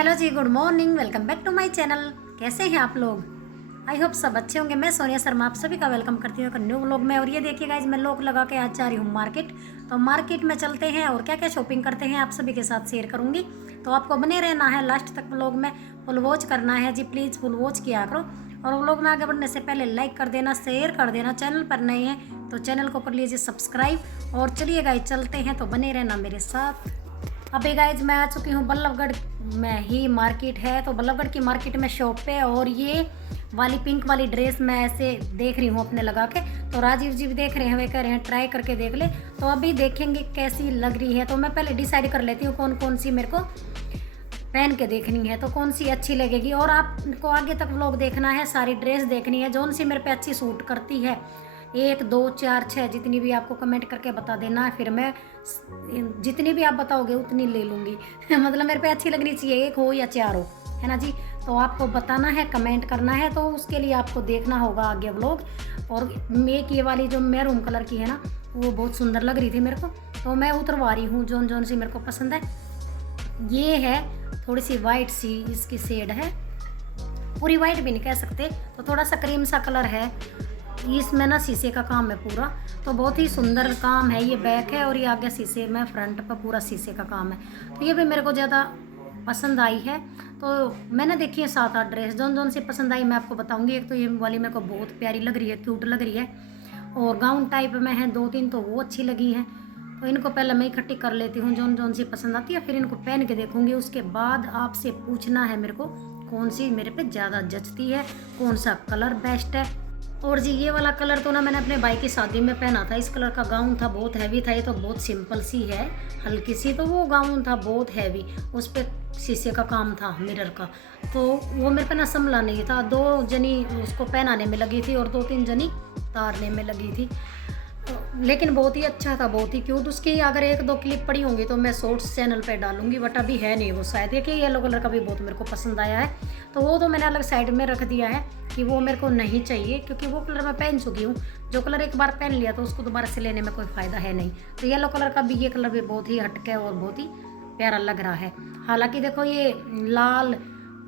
Hello जी, good morning. Welcome back to my channel. कैसे हैं आप लोग? आई होप सब अच्छे होंगे। मैं सोनिया शर्मा आप सभी का वेलकम करती हूँ एक न्यू व्लॉग में। और ये देखिए गाइज, मैं लॉक लगा के आज जा रही हूँ मार्केट। तो मार्केट में चलते हैं और क्या क्या शॉपिंग करते हैं आप सभी के साथ शेयर करूँगी। तो आपको बने रहना है लास्ट तक व्लॉग में, फुल वॉच करना है जी। प्लीज़ फुल वॉच किया करो। और व्लॉग में आगे बढ़ने से पहले लाइक कर देना, शेयर कर देना। चैनल पर नए हैं तो चैनल को कर लीजिए सब्सक्राइब। और चलिए गाइज चलते हैं, तो बने रहना मेरे साथ। अभी गाइज मैं आ चुकी हूँ बल्लभगढ़ में ही मार्केट है। तो बल्लभगढ़ की मार्केट में शॉप पे, और ये वाली पिंक वाली ड्रेस मैं ऐसे देख रही हूँ अपने लगा के। तो राजीव जी भी देख रहे हैं, वे कह रहे हैं ट्राई करके देख ले। तो अभी देखेंगे कैसी लग रही है। तो मैं पहले डिसाइड कर लेती हूँ कौन कौन सी मेरे को पहन के देखनी है, तो कौन सी अच्छी लगेगी। और आपको आगे तक व्लॉग देखना है, सारी ड्रेस देखनी है, जौन सी मेरे पे अच्छी सूट करती है। 1 2 4 6 जितनी भी आपको कमेंट करके बता देना है, फिर मैं जितनी भी आप बताओगे उतनी ले लूँगी। मतलब मेरे पे अच्छी लगनी चाहिए, 1 हो या 4 हो, है ना जी। तो आपको बताना है, कमेंट करना है, तो उसके लिए आपको देखना होगा आगे व्लॉग। और एक ये वाली जो मैरून कलर की है ना, वो बहुत सुंदर लग रही थी मेरे को। तो मैं उतरवा रही हूँ जौन जौन सी मेरे को पसंद है। ये है थोड़ी सी वाइट सी इसकी शेड है, पूरी वाइट भी नहीं कह सकते, तो थोड़ा सा क्रीम सा कलर है। इसमें ना शीशे का काम है पूरा, तो बहुत ही सुंदर काम है। ये बैक है और ये आगे शीशे में, फ्रंट पर पूरा शीशे का काम है। तो ये भी मेरे को ज़्यादा पसंद आई है। तो मैंने देखी है 7-8 ड्रेस, जौन जौन सी पसंद आई मैं आपको बताऊंगी। एक तो ये वाली मेरे को बहुत प्यारी लग रही है, क्यूट लग रही है, और गाउन टाइप में है 2-3, तो वो अच्छी लगी हैं। तो इनको पहले मैं इकट्ठी कर लेती हूँ, जौन जौन सी पसंद आती है, फिर इनको पहन के देखूंगी। उसके बाद आपसे पूछना है मेरे को कौन सी मेरे पे ज़्यादा जचती है, कौन सा कलर बेस्ट है। और जी ये वाला कलर तो ना मैंने अपने भाई की शादी में पहना था। इस कलर का गाउन था, बहुत हैवी था। ये तो बहुत सिंपल सी है, हल्की सी। तो वो गाउन था बहुत हैवी, उस पर शीशे का काम था, मिरर का। तो वो मेरे पे ना संभला नहीं था। 2 जनी उसको पहनाने में लगी थी और 2-3 जनी उतारने में लगी थी। तो लेकिन बहुत ही अच्छा था, बहुत ही क्यूट। उसकी अगर 1-2 क्लिप पड़ी होंगी तो मैं शॉर्ट्स चैनल पे डालूंगी, बट अभी है नहीं वो शायद। देखिए येलो कलर का भी बहुत मेरे को पसंद आया है, तो वो तो मैंने अलग साइड में रख दिया है कि वो मेरे को नहीं चाहिए, क्योंकि वो कलर मैं पहन चुकी हूँ। जो कलर एक बार पहन लिया तो उसको दोबारा से लेने में कोई फ़ायदा है नहीं। तो येलो कलर का भी, ये कलर भी बहुत ही हटके और बहुत ही प्यारा लग रहा है। हालांकि देखो ये लाल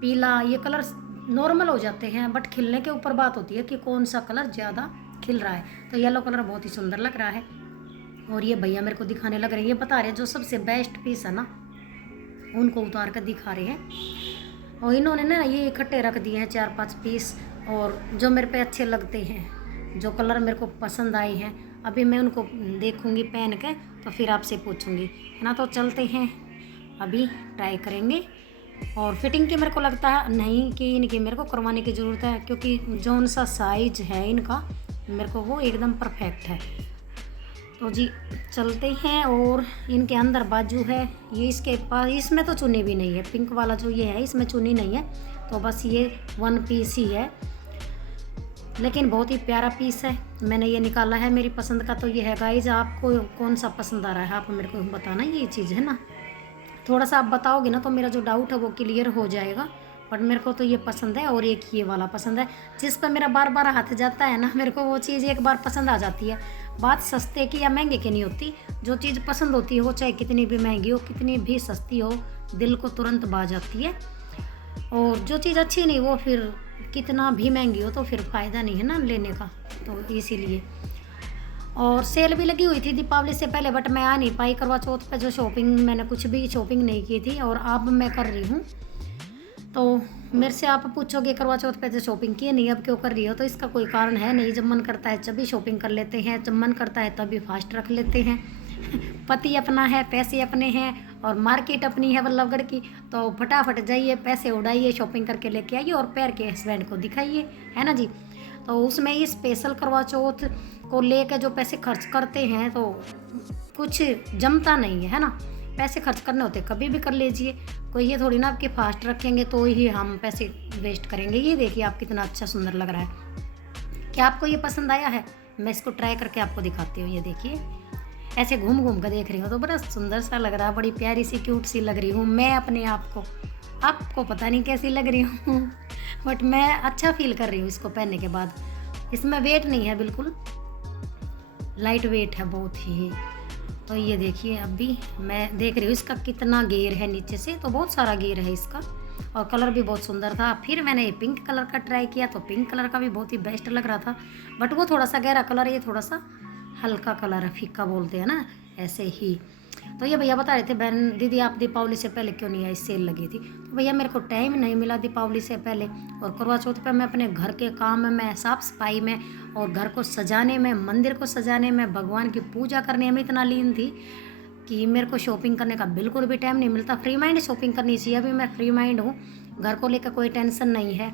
पीला ये कलर नॉर्मल हो जाते हैं, बट खिलने के ऊपर बात होती है कि कौन सा कलर ज़्यादा खिल रहा है। तो येलो कलर बहुत ही सुंदर लग रहा है। और ये भैया मेरे को दिखाने लग रहे हैं, ये बता रहे हैं जो सबसे बेस्ट पीस है ना उनको उतार कर दिखा रहे हैं। और इन्होंने ना ये इकट्ठे रख दिए हैं 4-5 पीस, और जो मेरे पे अच्छे लगते हैं, जो कलर मेरे को पसंद आए हैं, अभी मैं उनको देखूंगी पहन के, तो फिर आपसे पूछूंगी, है ना। तो चलते हैं, अभी ट्राई करेंगे। और फिटिंग की मेरे को लगता है नहीं कि इनकी मेरे को करवाने की ज़रूरत है, क्योंकि जौन सा साइज है इनका मेरे को वो एकदम परफेक्ट है। तो जी चलते हैं। और इनके अंदर बाजू है, ये इसके पास, इसमें तो चुन्नी भी नहीं है। पिंक वाला जो ये है इसमें चुन्नी नहीं है, तो बस ये 1 पीस ही है, लेकिन बहुत ही प्यारा पीस है। मैंने ये निकाला है मेरी पसंद का। तो ये है गाइज, आपको कौन सा पसंद आ रहा है आप मेरे को बताना। ये चीज़ है ना, थोड़ा सा आप बताओगे ना तो मेरा जो डाउट है वो क्लियर हो जाएगा। बट मेरे को तो ये पसंद है, और एक ये वाला पसंद है, जिस पर मेरा बार बार हाथ जाता है ना, मेरे को वो चीज़ एक बार पसंद आ जाती है। बात सस्ते की या महंगे की नहीं होती, जो चीज़ पसंद होती है वो चाहे कितनी भी महंगी हो, कितनी भी सस्ती हो, दिल को तुरंत भा जाती है। और जो चीज़ अच्छी नहीं, वो फिर कितना भी महंगी हो तो फिर फ़ायदा नहीं है ना लेने का। तो इसीलिए। और सेल भी लगी हुई थी दीपावली से पहले, बट मैं आ नहीं पाई। करवा चौथ पे जो शॉपिंग, मैंने कुछ भी शॉपिंग नहीं की थी, और अब मैं कर रही हूँ। तो मेरे से आप पूछोगे करवा चौथ पे जो शॉपिंग की नहीं, अब क्यों कर रही हो, तो इसका कोई कारण है नहीं। जब मन करता है तभी शॉपिंग कर लेते हैं, जब मन करता है तभी फास्ट रख लेते हैं। पति अपना है, पैसे अपने हैं, और मार्केट अपनी है बल्लभगढ़ की। तो फटाफट जाइए, पैसे उड़ाइए, शॉपिंग करके लेके आइए, और पैर के हस्बैंड को दिखाइए, है ना जी। तो उसमें ये स्पेशल करवा चौथ को लेकर जो पैसे खर्च करते हैं, तो कुछ जमता नहीं है ना। पैसे खर्च करने होते कभी भी कर लीजिए, कोई ये थोड़ी ना आपके फास्ट रखेंगे तो ही हम पैसे वेस्ट करेंगे। ये देखिए आप कितना अच्छा सुंदर लग रहा है। क्या आपको ये पसंद आया है? मैं इसको ट्राई करके आपको दिखाती हूँ। ये देखिए, ऐसे घूम घूम कर देख रही हूँ तो बड़ा सुंदर सा लग रहा है, बड़ी प्यारी सी क्यूट सी लग रही हूँ मैं अपने आप को। आपको पता नहीं कैसी लग रही हूँ, बट मैं अच्छा फील कर रही हूँ इसको पहनने के बाद। इसमें वेट नहीं है, बिल्कुल लाइट वेट है बहुत ही। तो ये देखिए, अभी मैं देख रही हूँ इसका कितना घेर है नीचे से, तो बहुत सारा घेर है इसका। और कलर भी बहुत सुंदर था। फिर मैंने ये पिंक कलर का ट्राई किया तो पिंक कलर का भी बहुत ही बेस्ट लग रहा था, बट वो थोड़ा सा गहरा कलर है, ये थोड़ा सा हल्का कलर है, फीका बोलते हैं ना, ऐसे ही। तो ये भैया बता रहे थे, बहन दीदी आप दीपावली से पहले क्यों नहीं आई, सेल लगी थी। तो भैया मेरे को टाइम नहीं मिला दीपावली से पहले, और करवा चौथ पे मैं अपने घर के काम में, साफ सफाई में, और घर को सजाने में, मंदिर को सजाने में, भगवान की पूजा करने में इतना लीन थी कि मेरे को शॉपिंग करने का बिल्कुल भी टाइम नहीं मिलता। फ्री माइंड शॉपिंग करनी चाहिए, अभी मैं फ्री माइंड हूँ, घर को लेकर कोई टेंशन नहीं है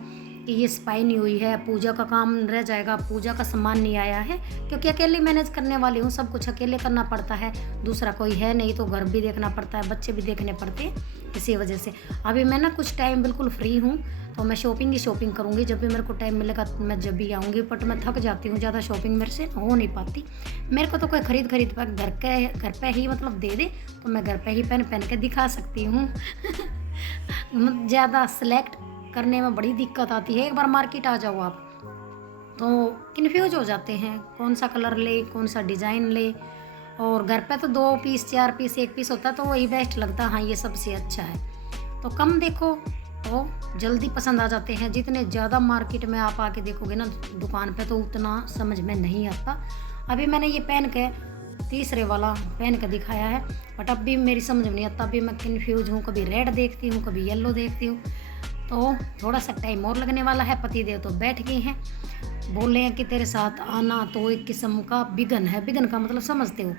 कि ये सफाई नहीं हुई है, पूजा का काम रह जाएगा, पूजा का सामान नहीं आया है, क्योंकि अकेले मैनेज करने वाली हूँ, सब कुछ अकेले करना पड़ता है, दूसरा कोई है नहीं, तो घर भी देखना पड़ता है, बच्चे भी देखने पड़ते हैं, इसी वजह से अभी मैं ना कुछ टाइम बिल्कुल फ्री हूँ, तो मैं शॉपिंग ही शॉपिंग करूँगी, जब भी मेरे को टाइम मिलेगा मैं जब भी आऊँगी। बट मैं थक जाती हूँ, ज़्यादा शॉपिंग मेरे से हो नहीं पाती, मेरे को तो कोई खरीद पर घर पे ही मतलब दे दे तो मैं घर पे ही पहन के दिखा सकती हूँ। ज़्यादा सेलेक्ट करने में बड़ी दिक्कत आती है। एक बार मार्केट आ जाओ आप तो कन्फ्यूज हो जाते हैं, कौन सा कलर ले, कौन सा डिज़ाइन ले, और घर पे तो 2 पीस 4 पीस 1 पीस होता है तो वही बेस्ट लगता है, हाँ ये सबसे अच्छा है। तो कम देखो तो जल्दी पसंद आ जाते हैं, जितने ज़्यादा मार्केट में आप आके देखोगे ना दुकान पे तो उतना समझ में नहीं आता। अभी मैंने ये पहन के तीसरे वाला पहन के दिखाया है, बट अब भी मेरी समझ में नहीं आता, अभी मैं कन्फ्यूज हूँ, कभी रेड देखती हूँ, कभी येलो देखती हूँ, तो थोड़ा सा टाइम और लगने वाला है। पतिदेव तो बैठ गए हैं, बोले हैं कि तेरे साथ आना तो एक किस्म का बिगन है। बिगन का मतलब समझते हो,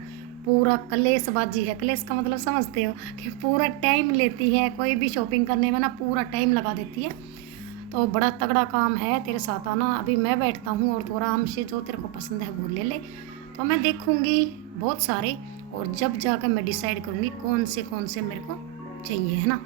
पूरा कलेशबाजी है। कलेश का मतलब समझते हो कि पूरा टाइम लेती है, कोई भी शॉपिंग करने में ना पूरा टाइम लगा देती है, तो बड़ा तगड़ा काम है। तेरे साथ आना, अभी मैं बैठता हूँ और तो आराम से जो तेरे को पसंद है वो ले ले। तो मैं देखूँगी बहुत सारे, और जब जाकर मैं डिसाइड करूँगी कौन से मेरे को चाहिए, है ना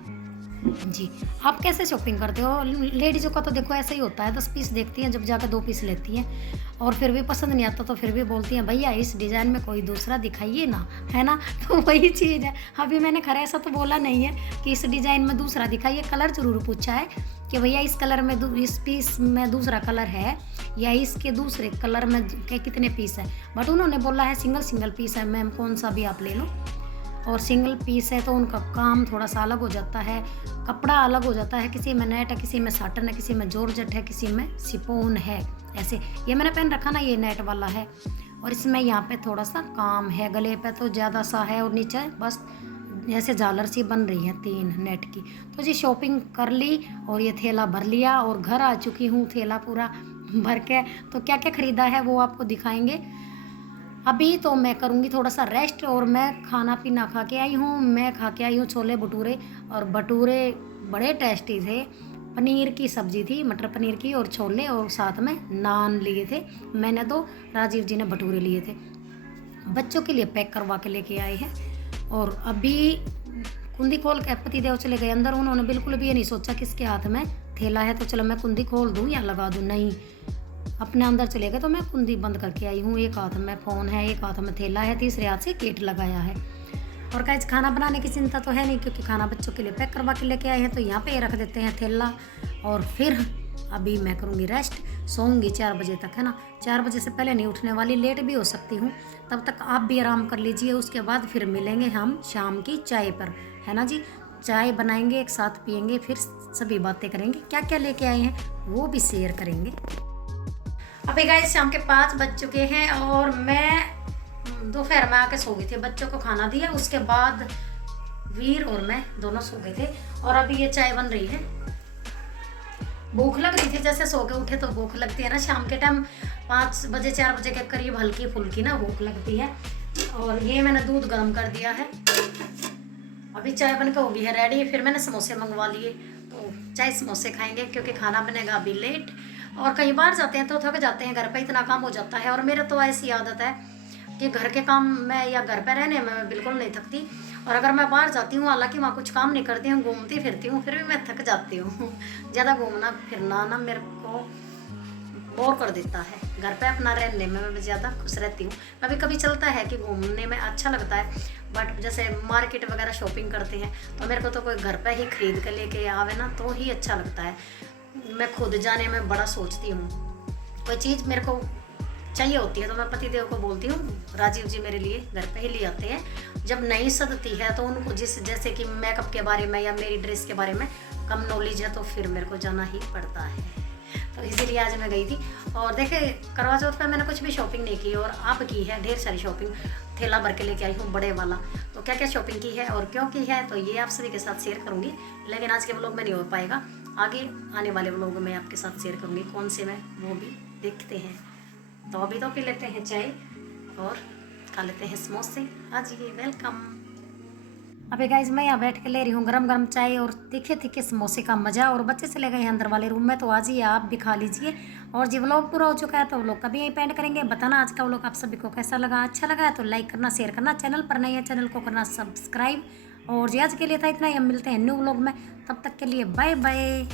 जी। आप कैसे शॉपिंग करते हो? लेडीज़ों का तो देखो ऐसा ही होता है, 10 पीस देखती हैं, जब जाकर 2 पीस लेती हैं, और फिर भी पसंद नहीं आता तो फिर भी बोलती हैं भैया इस डिज़ाइन में कोई दूसरा दिखाइए ना, है ना। तो वही चीज़ है, अभी मैंने खरा ऐसा तो बोला नहीं है कि इस डिज़ाइन में दूसरा दिखाइए, कलर ज़रूर पूछा है कि भैया इस कलर में इस पीस में दूसरा कलर है, या इसके दूसरे कलर में के कितने पीस है, बट उन्होंने बोला है सिंगल पीस है मैम, कौन सा भी आप ले लो। और सिंगल पीस है तो उनका काम थोड़ा सा अलग हो जाता है, कपड़ा अलग हो जाता है, किसी में नेट है, किसी में साटन है, किसी में जॉर्जेट है, किसी में सिफोन है, ऐसे। ये मैंने पहन रखा ना, ये नेट वाला है, और इसमें यहाँ पे थोड़ा सा काम है, गले पे तो ज़्यादा सा है, और नीचे बस ऐसे झालर सी बन रही है 3 नेट की। तो जी शॉपिंग कर ली और ये थैला भर लिया, और घर आ चुकी हूँ थैला पूरा भर के। तो क्या क्या ख़रीदा है वो आपको दिखाएंगे। अभी तो मैं करूँगी थोड़ा सा रेस्ट, और मैं खाना पीना खा के आई हूँ। मैं खा के आई हूँ छोले भटूरे, और भटूरे बड़े टेस्टी थे। पनीर की सब्ज़ी थी, मटर पनीर की, और छोले, और साथ में नान लिए थे मैंने, तो राजीव जी ने भटूरे लिए थे। बच्चों के लिए पैक करवा के लेके आए हैं। और अभी कुंदी खोल के पतिदेव चले गए अंदर, उन्होंने बिल्कुल भी ये नहीं सोचा किसके हाथ में थैला है तो चलो मैं कुंदी खोल दूँ या लगा दूँ, नहीं, अपने अंदर चले गए। तो मैं कुंदी बंद करके आई हूँ, एक हाथ में फ़ोन है, एक हाथ में थैला है, तीसरे हाथ से गेट लगाया है। और गाइस खाना बनाने की चिंता तो है नहीं, क्योंकि खाना बच्चों के लिए पैक करवा के लेके आए हैं, तो यहाँ पे रख देते हैं थैला। और फिर अभी मैं करूँगी रेस्ट, सोऊंगी 4 बजे तक, है ना। 4 बजे से पहले नहीं उठने वाली, लेट भी हो सकती हूँ, तब तक आप भी आराम कर लीजिए। उसके बाद फिर मिलेंगे हम शाम की चाय पर, है ना जी। चाय बनाएंगे, एक साथ पियेंगे, फिर सभी बातें करेंगे, क्या क्या लेके आए हैं वो भी शेयर करेंगे। अभी गाइस शाम के 5 बज चुके हैं, और मैं दोपहर में आके सो गई थी, बच्चों को खाना दिया, उसके बाद वीर और मैं दोनों सो गए थे। और अभी ये चाय बन रही है। भूख लग रही थी, जैसे सो के उठे तो भूख लगती है ना शाम के टाइम, 5 बजे 4 बजे के करीब हल्की फुल्की ना भूख लगती है। और ये मैंने दूध गर्म कर दिया है, अभी चाय बनकर हो गई है रेडी। फिर मैंने समोसे मंगवा लिए, तो चाय समोसे खाएंगे, क्योंकि खाना बनेगा अभी लेट। और कई बार जाते हैं तो थक जाते हैं, घर पे इतना काम हो जाता है। और मेरे तो ऐसी आदत है कि घर के काम में या घर पे रहने में मैं बिल्कुल नहीं थकती, और अगर मैं बाहर जाती हूँ, हालांकि वहाँ कुछ काम नहीं करती हूँ, घूमती फिरती हूँ, फिर भी मैं थक जाती हूँ। ज़्यादा घूमना फिरना ना मेरे को बोर कर देता है, घर पे अपना रहने में मैं ज़्यादा खुश रहती हूँ। कभी कभी चलता है कि घूमने में अच्छा लगता है, बट जैसे मार्केट वगैरह शॉपिंग करते हैं तो मेरे को तो कोई घर पे ही खरीद के लेके आवे ना तो ही अच्छा लगता है। मैं खुद जाने में बड़ा सोचती हूँ, कोई चीज़ मेरे को चाहिए होती है तो मैं पतिदेव को बोलती हूँ राजीव जी मेरे लिए घर पे ही ले आते हैं। जब नहीं सदती है तो उनको जैसे कि मेकअप के बारे में या मेरी ड्रेस के बारे में कम नॉलेज है तो फिर मेरे को जाना ही पड़ता है। तो इसीलिए आज मैं गई थी। और देखे करवा चौथ पे मैंने कुछ भी शॉपिंग नहीं की और आप की है ढेर सारी शॉपिंग, थैला भर के लेके आई हूँ बड़े वाला। तो क्या क्या शॉपिंग की है और क्यों की है तो ये आप सभी के साथ शेयर करूँगी, लेकिन आज के व्लॉग में नहीं हो पाएगा, आगे आने वाले व्लॉग में आपके साथ शेयर करूँगी कौन से में, वो भी देखते हैं। तो अभी तो पी लेते हैं चाय और खा लेते हैं समोसे। आज ये वेलकम। अभी गाइज मैं यहाँ बैठ के ले रही हूँ गरम गरम चाय और तीखे तीखे समोसे का मज़ा। और बच्चे चले गए हैं अंदर वाले रूम में, तो आज ही आप भी खा लीजिए। और जी व्लॉग पूरा हो चुका है तो व्लॉग का भी यहीं पेंड करेंगे। बताना आज का व्लॉग आप सभी को कैसा लगा, अच्छा लगा है तो लाइक करना, शेयर करना, चैनल पर नए है चैनल को करना सब्सक्राइब। और जी आज के लिए था इतना ही, हम मिलते हैं न्यू व्लॉग में, तब तक के लिए बाय बाय।